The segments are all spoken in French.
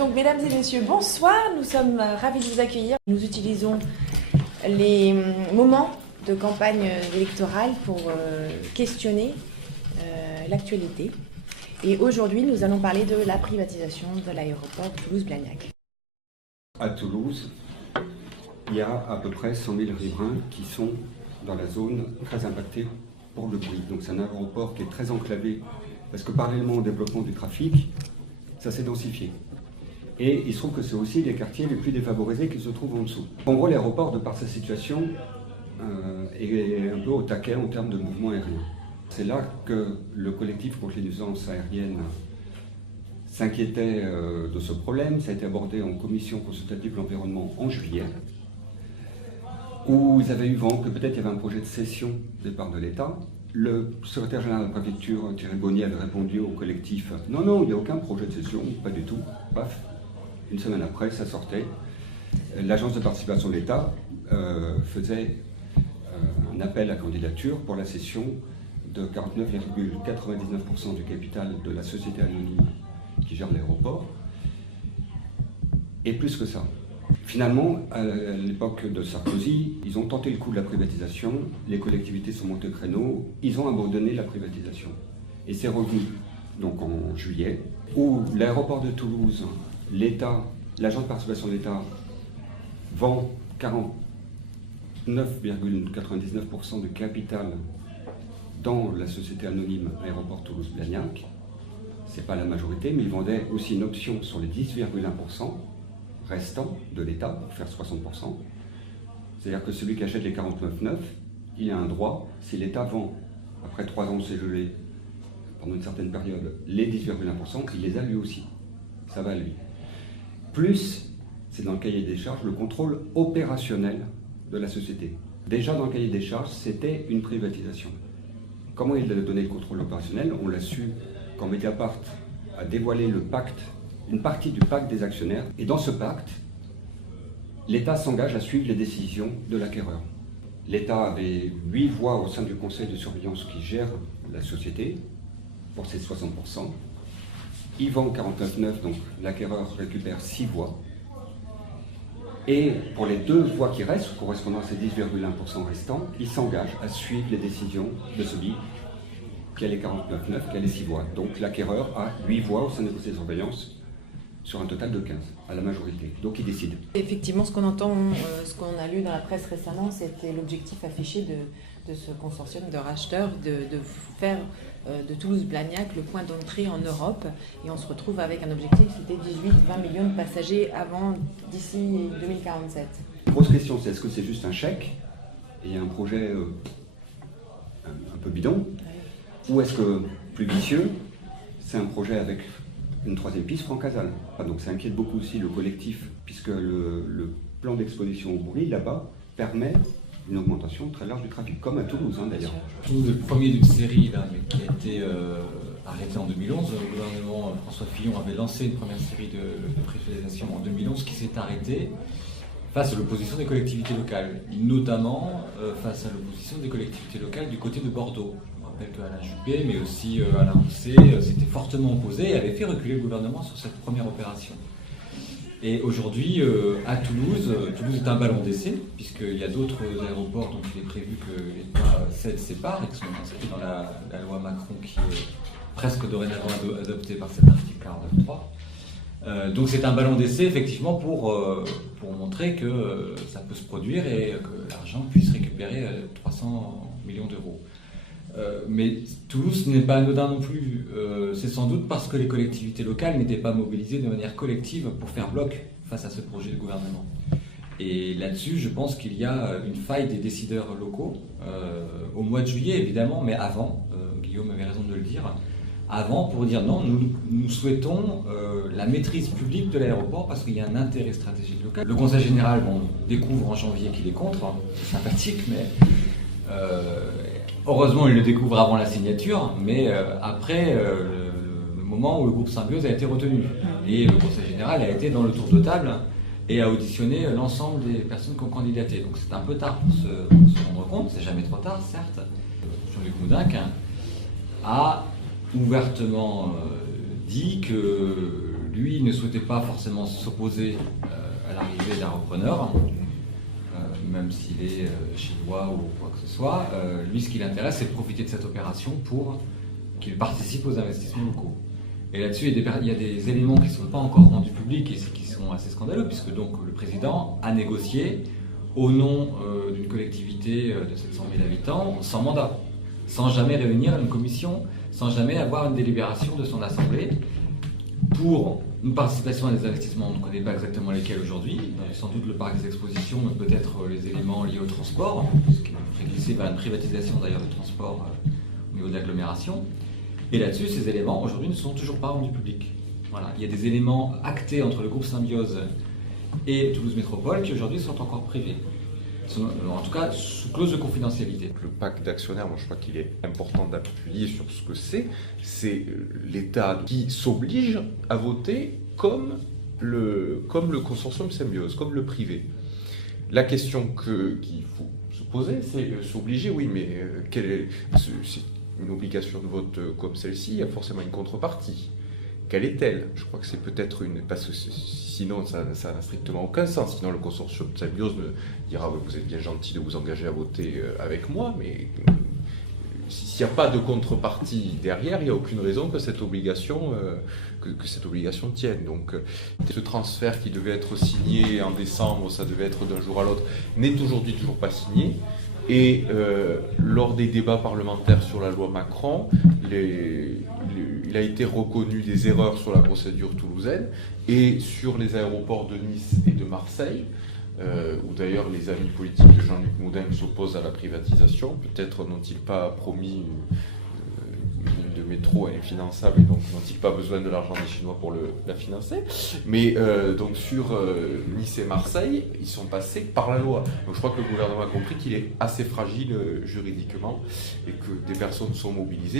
Donc, mesdames et messieurs, bonsoir. Nous sommes ravis de vous accueillir. Nous utilisons les moments de campagne électorale pour questionner l'actualité. Et aujourd'hui, nous allons parler de la privatisation de l'aéroport Toulouse-Blagnac. À Toulouse, il y a à peu près 100 000 riverains qui sont dans la zone très impactée pour le bruit. Donc c'est un aéroport qui est très enclavé parce que parallèlement au développement du trafic, ça s'est densifié. Et il se trouve que c'est aussi les quartiers les plus défavorisés qui se trouvent en dessous. En gros, l'aéroport, de par sa situation, est un peu au taquet en termes de mouvement aérien. C'est là que le collectif contre les nuisances aériennes s'inquiétait de ce problème. Ça a été abordé en commission consultative de l'environnement en juillet, où ils avaient eu vent que peut-être il y avait un projet de cession des parts de l'État. Le secrétaire général de la préfecture, Thierry Bonnier, avait répondu au collectif « Non, non, il n'y a aucun projet de cession, pas du tout. » Paf, une semaine après, ça sortait. L'agence de participation de l'État faisait un appel à candidature pour la cession de 49,99% du capital de la société anonyme qui gère l'aéroport. Et plus que ça. Finalement, à l'époque de Sarkozy, ils ont tenté le coup de la privatisation, les collectivités sont montées au créneau, ils ont abandonné la privatisation. Et c'est revenu, donc en juillet, où l'aéroport de Toulouse, l'État, l'agence de participation de l'État vend 49,99% du capital dans la société anonyme Aéroport Toulouse-Blagnac. Ce n'est pas la majorité, mais ils vendaient aussi une option sur les 10,1% restants de l'État pour faire 60%. C'est-à-dire que celui qui achète les 49,9, il a un droit, si l'État vend, après 3 ans de c'est gelé, pendant une certaine période, les 10,1%, il les a lui aussi. Ça va à lui. Plus, c'est dans le cahier des charges, le contrôle opérationnel de la société. Déjà dans le cahier des charges, c'était une privatisation. Comment il a donné le contrôle opérationnel? On l'a su quand Mediapart a dévoilé le pacte, une partie du pacte des actionnaires. Et dans ce pacte, l'État s'engage à suivre les décisions de l'acquéreur. L'État avait 8 voix au sein du conseil de surveillance qui gère la société, pour ses 60%. Il vend 49,9, donc l'acquéreur récupère 6 voix. Et pour les 2 voix qui restent, correspondant à ces 10,1% restants, il s'engage à suivre les décisions de celui qui a les 49,9, qui a les 6 voix. Donc l'acquéreur a 8 voix au sein du conseil de surveillance, sur un total de 15, à la majorité. Donc il décide. Effectivement, ce qu'on entend, ce qu'on a lu dans la presse récemment, c'était l'objectif affiché de ce consortium de racheteurs de faire de Toulouse-Blagnac le point d'entrée en Europe. Et on se retrouve avec un objectif, c'était 18-20 millions de passagers d'ici 2047. Grosse question, c'est est-ce que c'est juste un chèque et il y a un projet un peu bidon, ou est-ce que, plus vicieux, c'est un projet avec une troisième piste, Franck Casal. Donc ça inquiète beaucoup aussi le collectif, puisque le plan d'exposition au bruit, là-bas, permet une augmentation très large du trafic, comme à Toulouse d'ailleurs. Toulouse est le premier d'une série là, mais qui a été arrêté en 2011. Le gouvernement François Fillon avait lancé une première série de privatisation en 2011 qui s'est arrêtée face à l'opposition des collectivités locales, notamment face à l'opposition des collectivités locales du côté de Bordeaux. Je me rappelle qu'Alain Juppé, mais aussi Alain Rousset, s'était fortement opposé et avait fait reculer le gouvernement sur cette première opération. Et aujourd'hui, à Toulouse, Toulouse est un ballon d'essai, puisqu'il y a d'autres aéroports dont il est prévu que l'État cède ses parts et qui sont inscrits dans la loi Macron qui est presque dorénavant adoptée par cet article 49.3. Donc c'est un ballon d'essai effectivement pour montrer que ça peut se produire et que l'argent puisse récupérer 300 millions d'euros. Mais Toulouse n'est pas anodin non plus. C'est sans doute parce que les collectivités locales n'étaient pas mobilisées de manière collective pour faire bloc face à ce projet de gouvernement. Et là-dessus, je pense qu'il y a une faille des décideurs locaux, au mois de juillet évidemment, mais avant, Guillaume avait raison de le dire, avant pour dire non, nous souhaitons la maîtrise publique de l'aéroport parce qu'il y a un intérêt stratégique local. Le Conseil général découvre en janvier qu'il est contre, c'est sympathique, mais heureusement il le découvre avant la signature, mais après le moment où le groupe Symbiose a été retenu. Et le Conseil général a été dans le tour de table et a auditionné l'ensemble des personnes qui ont candidaté. Donc c'est un peu tard pour se rendre compte, c'est jamais trop tard certes. Jean-Luc Moudenc a ouvertement dit que Lui ne souhaitait pas forcément s'opposer à l'arrivée d'un repreneur, même s'il est chinois ou quoi que ce soit. Lui, ce qui l'intéresse, c'est de profiter de cette opération pour qu'il participe aux investissements locaux. Et là-dessus, il y a des éléments qui ne sont pas encore rendus publics et qui sont assez scandaleux, puisque donc le président a négocié au nom d'une collectivité de 700 000 habitants, sans mandat, sans jamais réunir une commission, sans jamais avoir une délibération de son assemblée, pour une participation à des investissements, on ne connaît pas exactement lesquels aujourd'hui, sans doute le parc des expositions, mais peut-être les éléments liés au transport, ce qui ferait glisser vers une privatisation d'ailleurs du transport au niveau de l'agglomération. Et là-dessus, ces éléments aujourd'hui ne sont toujours pas rendus publics. Voilà. Il y a des éléments actés entre le groupe Symbiose et Toulouse Métropole qui aujourd'hui sont encore privés. En tout cas, sous clause de confidentialité. Le pacte d'actionnaires, moi je crois qu'il est important d'appuyer sur ce que c'est l'État qui s'oblige à voter comme le consortium Symbiose, comme le privé. La question qu'il faut se poser, c'est s'obliger, oui, mais c'est une obligation de vote comme celle-ci, il y a forcément une contrepartie. Quelle est-elle? Je crois que c'est peut-être une... Parce que sinon, ça n'a strictement aucun sens. Sinon, le consortium Symbiose me dira vous êtes bien gentil de vous engager à voter avec moi, mais s'il n'y a pas de contrepartie derrière, il n'y a aucune raison que cette obligation, tienne. Donc, ce transfert qui devait être signé en décembre, ça devait être d'un jour à l'autre, n'est aujourd'hui toujours pas signé. Et lors des débats parlementaires sur la loi Macron, il a été reconnu des erreurs sur la procédure toulousaine et sur les aéroports de Nice et de Marseille, où d'ailleurs les amis politiques de Jean-Luc Moudin s'opposent à la privatisation. Peut-être n'ont-ils pas promis une ligne de métro infinançable et donc n'ont-ils pas besoin de l'argent des Chinois pour la financer. Mais donc sur Nice et Marseille, ils sont passés par la loi. Donc je crois que le gouvernement a compris qu'il est assez fragile juridiquement et que des personnes sont mobilisées.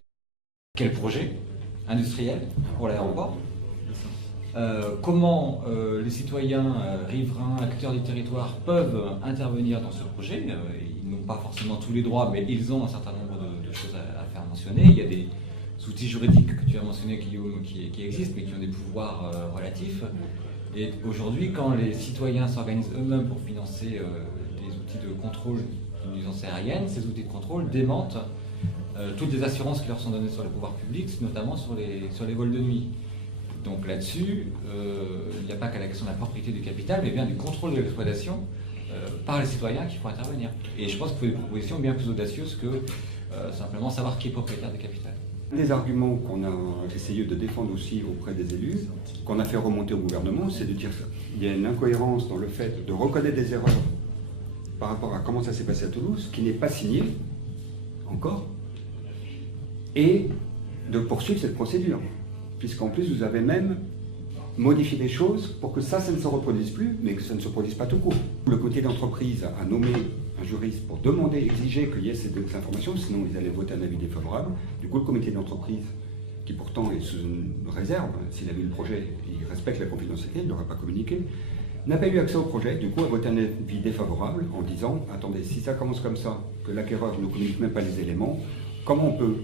Quel projet industriel pour l'aéroport? Comment les citoyens, riverains, acteurs du territoire peuvent intervenir dans ce projet? Ils n'ont pas forcément tous les droits, mais ils ont un certain nombre de choses à faire mentionner. Il y a des outils juridiques que tu as mentionnés, Guillaume, qui existent, mais qui ont des pouvoirs relatifs. Et aujourd'hui, quand les citoyens s'organisent eux-mêmes pour financer des outils de contrôle de nuisances aériennes, ces outils de contrôle démentent toutes les assurances qui leur sont données sur les pouvoirs publics, notamment sur les vols de nuit. Donc là-dessus, il n'y a pas qu'à la question de la propriété du capital, mais bien du contrôle de l'exploitation par les citoyens qu'il faut intervenir. Et je pense qu'il faut des propositions bien plus audacieuses que simplement savoir qui est propriétaire du capital. Les arguments qu'on a essayé de défendre aussi auprès des élus, qu'on a fait remonter au gouvernement, c'est de dire qu'il y a une incohérence dans le fait de reconnaître des erreurs par rapport à comment ça s'est passé à Toulouse, qui n'est pas signé encore, et de poursuivre cette procédure. Puisqu'en plus, vous avez même modifié des choses pour que ça ne se reproduise plus, mais que ça ne se produise pas tout court. Le côté d'entreprise a nommé un juriste pour demander, exiger qu'il y ait ces deux informations, sinon ils allaient voter un avis défavorable. Du coup, le comité d'entreprise, qui pourtant est sous une réserve, s'il avait eu le projet, il respecte la confidentialité, il n'aurait pas communiqué, n'a pas eu accès au projet, du coup a voté un avis défavorable en disant « Attendez, si ça commence comme ça, que l'acquéreur ne communique même pas les éléments, comment on peut,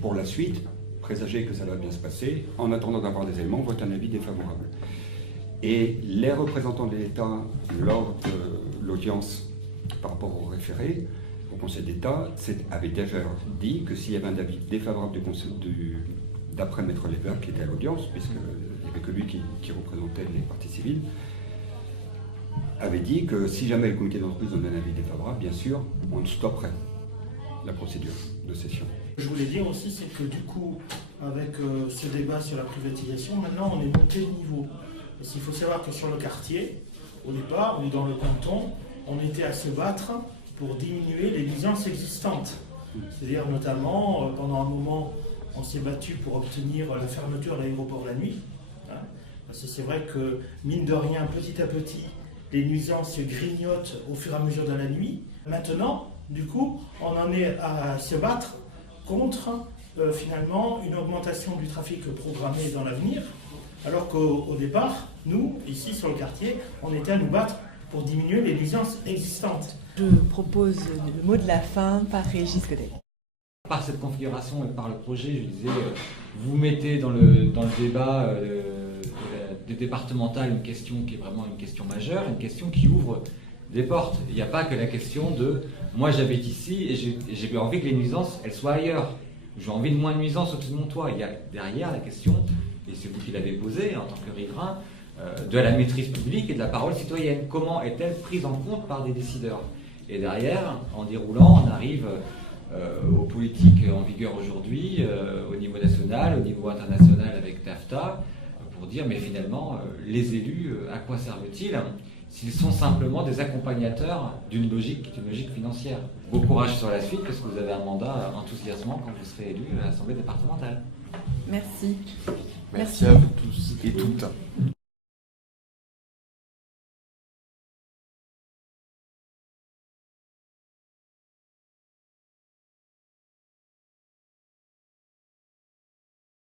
pour la suite, présager que ça va bien se passer, en attendant d'avoir des éléments, vote un avis défavorable. » Et les représentants de l'État, lors de l'audience par rapport au référé, au Conseil d'État, avaient déjà dit que s'il y avait un avis défavorable d'après Maître Lebert, qui était à l'audience, puisqu'il n'y avait que lui qui représentait les parties civiles, avait dit que si jamais le comité d'entreprise donne un avis défavorable, bien sûr, on stopperait la procédure de cession. Je voulais dire aussi, c'est que du coup, avec ce débat sur la privatisation, maintenant on est monté de niveau. Parce qu'il faut savoir que sur le quartier, au départ, ou dans le canton, on était à se battre pour diminuer les nuisances existantes. C'est-à-dire notamment, pendant un moment, on s'est battu pour obtenir la fermeture de l'aéroport la nuit. Hein, parce que c'est vrai que, mine de rien, petit à petit, les nuisances grignotent au fur et à mesure de la nuit. Maintenant, du coup, on en est à se battre contre, finalement, une augmentation du trafic programmé dans l'avenir, alors qu'au départ, nous, ici sur le quartier, on était à nous battre pour diminuer les nuisances existantes. Je propose le mot de la fin par Régis Godet. Par cette configuration et par le projet, je disais, vous mettez dans le débat des départementales une question qui est vraiment une question majeure, une question qui ouvre des portes. Il n'y a pas que la question de moi j'habite ici et j'ai envie que les nuisances elles soient ailleurs. J'ai envie de moins de nuisances au-dessus de mon toit. Il y a derrière la question, et c'est vous qui l'avez posée en tant que riverain, de la maîtrise publique et de la parole citoyenne. Comment est-elle prise en compte par des décideurs? Et derrière, en déroulant, on arrive aux politiques en vigueur aujourd'hui, au niveau national, au niveau international avec TAFTA, pour dire mais finalement, les élus, à quoi servent-ils s'ils sont simplement des accompagnateurs d'une logique financière? Bon courage sur la suite, parce que vous avez un mandat enthousiasmant quand vous serez élu à l'Assemblée départementale. Merci. Merci à vous tous et toutes.